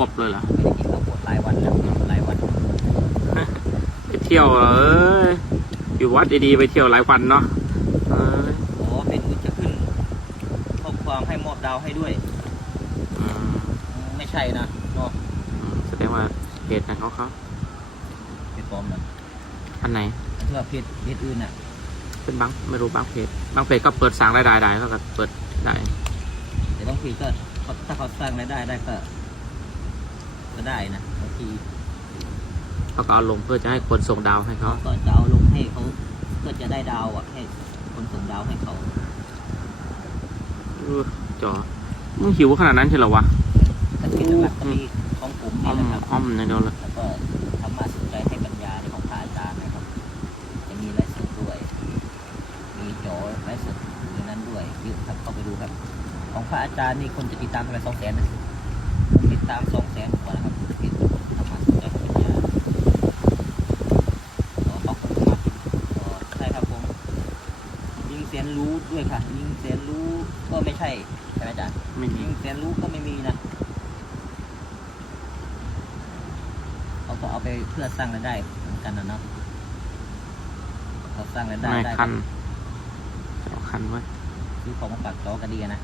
กบเลยเหรอไม่ได้กินข้าวโพดหลายวันแล้วหลายวันไปเที่ยวเหรอเอ้ยอยู่วัดดีๆไปเที่ยวหลายวันเนาะเอ้ยอ๋อเป็นจะขึ้นข้อความให้มอบดาวให้ด้วย อืมไม่ใช่นะเนาะอืมแสดงว่าเพจนะเขาเขาเป็นปลอมนะอันไหนอันที่ว่าเพจเพจอื่นน่ะเป็นบางไม่รู้บางเพจบางเพจก็เปิดสั่งรายได้ได้เขาก็เปิดได้แต่บางทีก็เขาถ้าเขาสร้างรายได้ได้ก็ ก็ได้นะบางทีเขาก็เอาลงเพื่อจะให้คนส่งดาวให้เขาเขาก็จะเอาลงให้เขาเพื่อจะได้ดาวอะให้คนส่งดาวให้เขาอื้อจอมึงหิวขนาดนั้นใช่เหรอวะแต่ที่หลักๆก็มีของผมอ้นี่อมนะครับ อ้อมอย่างเดียวเลยแล้วก็ธรรมะสนใจให้ปัญญาในของพระอาจารย์นะครับ จะมีไลฟ์สดด้วย มีจอไลฟ์สดในนั้นด้วยเยอะครับเข้าไปดูครับ ของพระอาจารย์นี่คนจะติดตามเท่าไหร่สองแสนนะคนติดตามสองแสนกว่านะครับเพจธรรมะสนใจให้ปัญญาขอขอบคุณมากอ๋อใช่ครับผมยิงเสียนรู้ด้วยค่ะยิงเสียนรู้ก็ไม่ ใช่ใช่ไหมอาจารย์ไม่มียิงเสียนรู้ก็ไม่มีนะเขาก็เอาไปเพื่อสร้างรายได้เหมือนกันนะเนาะเขาสร้างรายได้ไม่ได้คันจะเอาคันไว้ซื้อของมาฝากจอกันดีอะนะ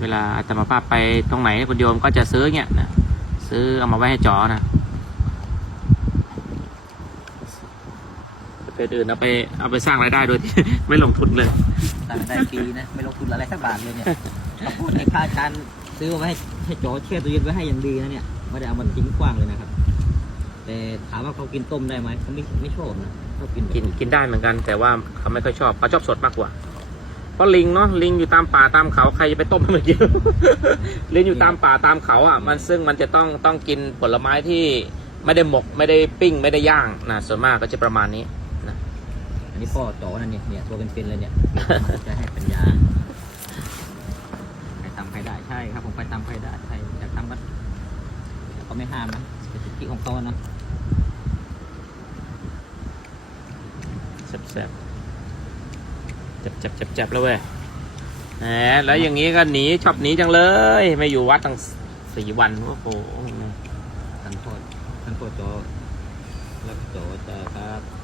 เวลาอาตมาภาพไปตรงไหนคุณโยมก็จะซื้อเนี่ยนะซื้อเอามาไว้ให้จอนะ เพจอื่นเอาไปเอาไปสร้างรายได้โดยที่ ไม่ลงทุนเลยสร้างรายได้ฟรีนะ ไม่ลงทุนอะไรสักบาทเลยเนี่ยเขาพูดในค่าอาจารย์ซื้อมาไว้ให้ให้จอเชื่อตัวเย็นไว้ให้อย่างดีนะเนี่ยไม่ได้เอามันทิ้งกว้างเลยนะครับ แต่ถามว่าเขากินต้มได้ไหมเขาไม่ไม่ชอบนะเขากินแบบกินกินได้เหมือนกัน แต่ว่าเขาไม่ค่อยชอบเขาชอบสดมากกว่าเพราะลิงเนาะลิงอยู่ตามป่าตามเขาใครจะไปต้มให้มันกิน ลิงอยู่ตามป่าตามเขาอะ มันซึ่งมันจะต้องต้องกินผลไม้ที่ไม่ได้หมกไม่ได้ปิ้งไม่ได้ย่างนะส่วนมากก็จะประมาณนี้ อันนี้พ่อจอนั่นเนี่ยเนี่ยตัวเป็นๆเลยเนี่ยจะให้ปัญญาใครทำใครได้ใช่ครับผมใครทำใครได้ใครอยากทำก็เขาไม่ห้ามนะเป็นสิทธิของเขานะแซ่บแซ่บจับจับจับจับแล้วเว้ยแหมแล้วอย่างนี้ก็หนีชอบหนีจังเลย ไม่อยู่วัดตั้งสี่วันโอ้โหท่านโทษท่านโทษจอแล้วจอจะครับ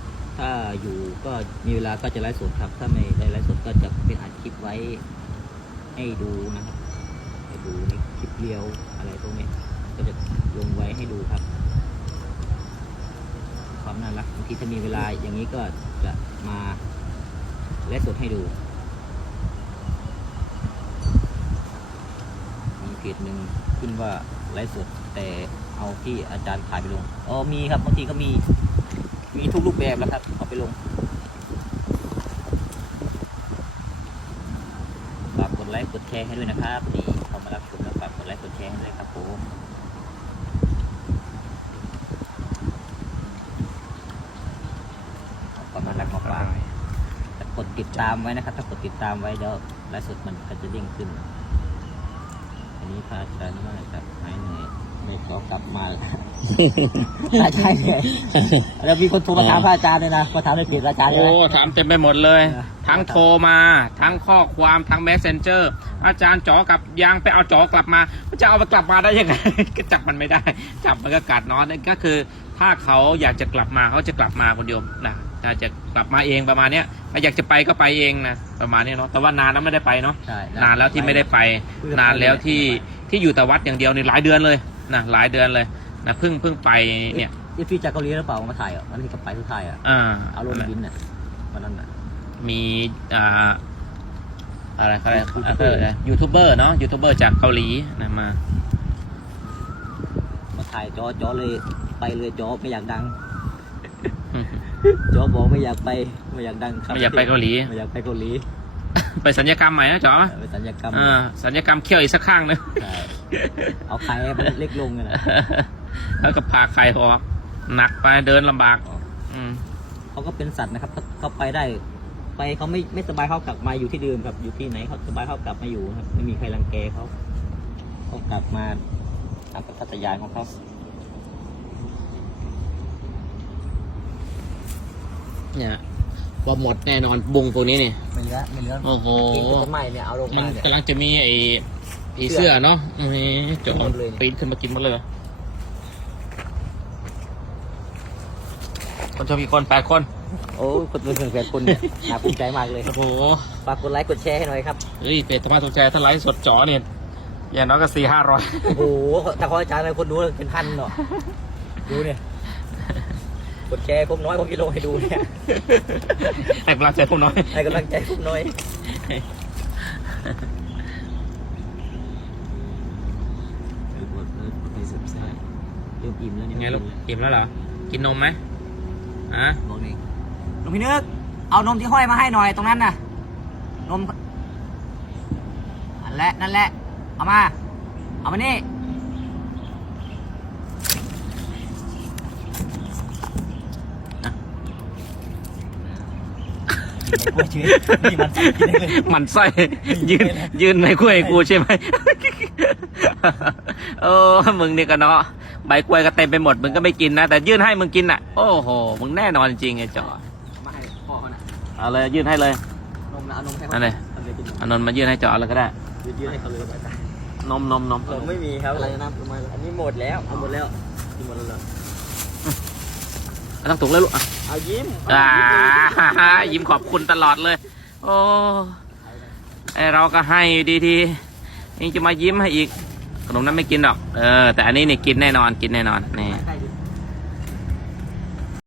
ถ้าอยู่ก็มีเวลาก็จะไลฟ์สดครับ ถ้าไม่ได้ไลฟ์สดก็จะเป็นอัดคลิปไว้ให้ดูนะครับ ให้ดูในคลิปเรียวอะไรพวกนี้ ก็จะลงไว้ให้ดูครับ ความน่ารักบางทีถ้ามีเวลาอย่างนี้ก็จะมาไลฟ์สดให้ดูมีเพจหนึ่งขึ้นว่าไลฟ์สดแต่เอาที่อาจารย์ถ่ายไปลงอ๋อมีครับบางทีก็มี มีทุกรูปแบบแล้วครับ เอาไปลงฝากกดไลค์กดแชร์ให้ด้วยนะครับนี่เข้ามารับชมแล้วฝากกดไลค์กดแชร์ให้ด้วยครับผมเอาความารักมาฝาแต่กดติดตามไว้นะครับ ถ้ากดติดตามไว้เดี๋ยวไลฟ์สดมันก็จะเด้งขึ้น อันนี้พระอาจารย์มากครับหายเหนื่อย ไม่ขอกลับมาแล้วใช่ใช่เลยแล้วมีคนโทรมาถามพระอาจารย์เลยนะมาถามในเพจอาจารย์เลยโอ้นะถามเต็มไปหมดเลยเออทั้งโทรมา ทั้งข้อความทั้ง messenger อาจารย์จ๋อกลับยังไปเอาจ๋อกลับมาจะเอาไปกลับมาได้ยังไงก็จับมันไม่ได้ จับมันก็กัดเนอนก็คือ ถ้าเขาอยากจะกลับมาเขาจะกลับมาคนเดียวนะถ้าจะกลับมาเองประมาณเนี้ยถ้าอยากจะไปก็ไปเองนะประมาณนี้เนาะแต่ว่านานแล้วไม่ได้ไปเนาะใช่นานแล้วที่ไม่ได้ไป นานแล้วที่ที่อยู่แต่วัดอย่างเดียวนี่หลายเดือนเลย นะหลายเดือนเลยนะเพิ่งเพิ่งไปเนี่ยที่พี่จากเกาหลีหรือเปล่ามาถ่ายอะวันที่กลับไปทุกถ่ายอะอ่าเอาลงบินอะวันนั้นอะมีอ่าอะไรอะไรเออยูทูบเบอร์เนาะยูทูบเบอร์จากเกาหลีนะมามาถ่ายจอจอเลยไปเลยจอไม่อยากดังจอบอกไม่อยากไปไม่อยากดังครับไม่อยากไปเกาหลีไม่อยากไปเกาหลี ไปสัญญกรรมใหม่นะจ๋อไปสัญญกรรมอ่าสัญญกรรมเขี้ยวอีกสักข้างหนึงใช่เอาไข่ให้มันเล็กลงกันนะแล้วก็พาใครออกหนักไปเดินลำบากอืมเขาก็เป็นสัตว์นะครับเขาเขาไปได้ ไปเขาไม่ไม่สบายเขากลับมาอยู่ที่เดิมครับอยู่ที่ไหนเขาสบายเขากลับมาอยู่ครับ ไม่มีใครรังแกเขาเขากลับมาตามพัตยานของเขาเนี่ย ว่าหมดแน่นอนบุงพวกนี้เนี่ยไม่มีแล้วไม่เหลือโอ้โหกินต้นไม้เนี่ยเอาลงมันมาเนี่ย กำลังจะมีไอ้ผีเสื้อเนาะอืมจอกินหมดเลย ปีนขึ้นมากินหมดเลยคนชมกี่คนแปดคน โอ้คนเป็นแฟนคนเนี่ยน่าภูมิใจมากเลยโอ้โห ฝากกดไลค์กดแชร์ให้หน่อยครับ เฮ้ยเป็ดธรรมะตกใจถ้าไลฟ์สดจอเนี่ยอย่างน้อยก็สี่ห้าร้อยโอ้โหแต่ขออาจารย์เป็นคนดูเป็นพันเนาะดูเนี่ย กดแชร์ผมน้อยผมกิโลให้ดูเนี่ยให้กำลังใจผมหน่อย ให้กำลังใจผมหน่อยเริ่มอิ่มแล้วยังไงเนี่ยลูกอิ่มแล้วเหรอ กินนมไหมอะบอกนี่หลวงพี่นึก เอานมที่ห้อยมาให้หน่อยตรงนั้นน่ะ นมนั่นแหละนั่นแหละ เอามา เอามานี่ มันไส้ยืนยืนในกล้วยกูใช่ไหม โอ้มึงนี่ก็เนาะใบกล้วยก็เต็มไปหมดมึงก็ไม่กินนะ แต่ยื่นให้มึงกินอะ โอ้โหมึงแน่นอนจริงไอ้จอมาให้พ่อเขาน่ะเอาเลยยื่นให้เลยนมนะเอานมให้เขานั่นเลยเอาเลยกินนมเอานนท์มายื่นให้จอเลยก็ได้ ยืดๆให้เขาเลยไปนมนมนมนมไม่มีครับอะไรนะอันนี้หมดแล้วเอาหมดแล้วกินหมดแล้วเหรอเอาต้องถุงเลยลูกอะเอายิ้มอ่ายิ้ม ยิ้มขอบคุณตลอดเลย โอ้ไอเราก็ให้ดีทียังจะมายิ้มให้อีกขนมนั้นไม่กินหรอก เออ แต่อันนี้นี่กินแน่นอนกินแน่นอนนี่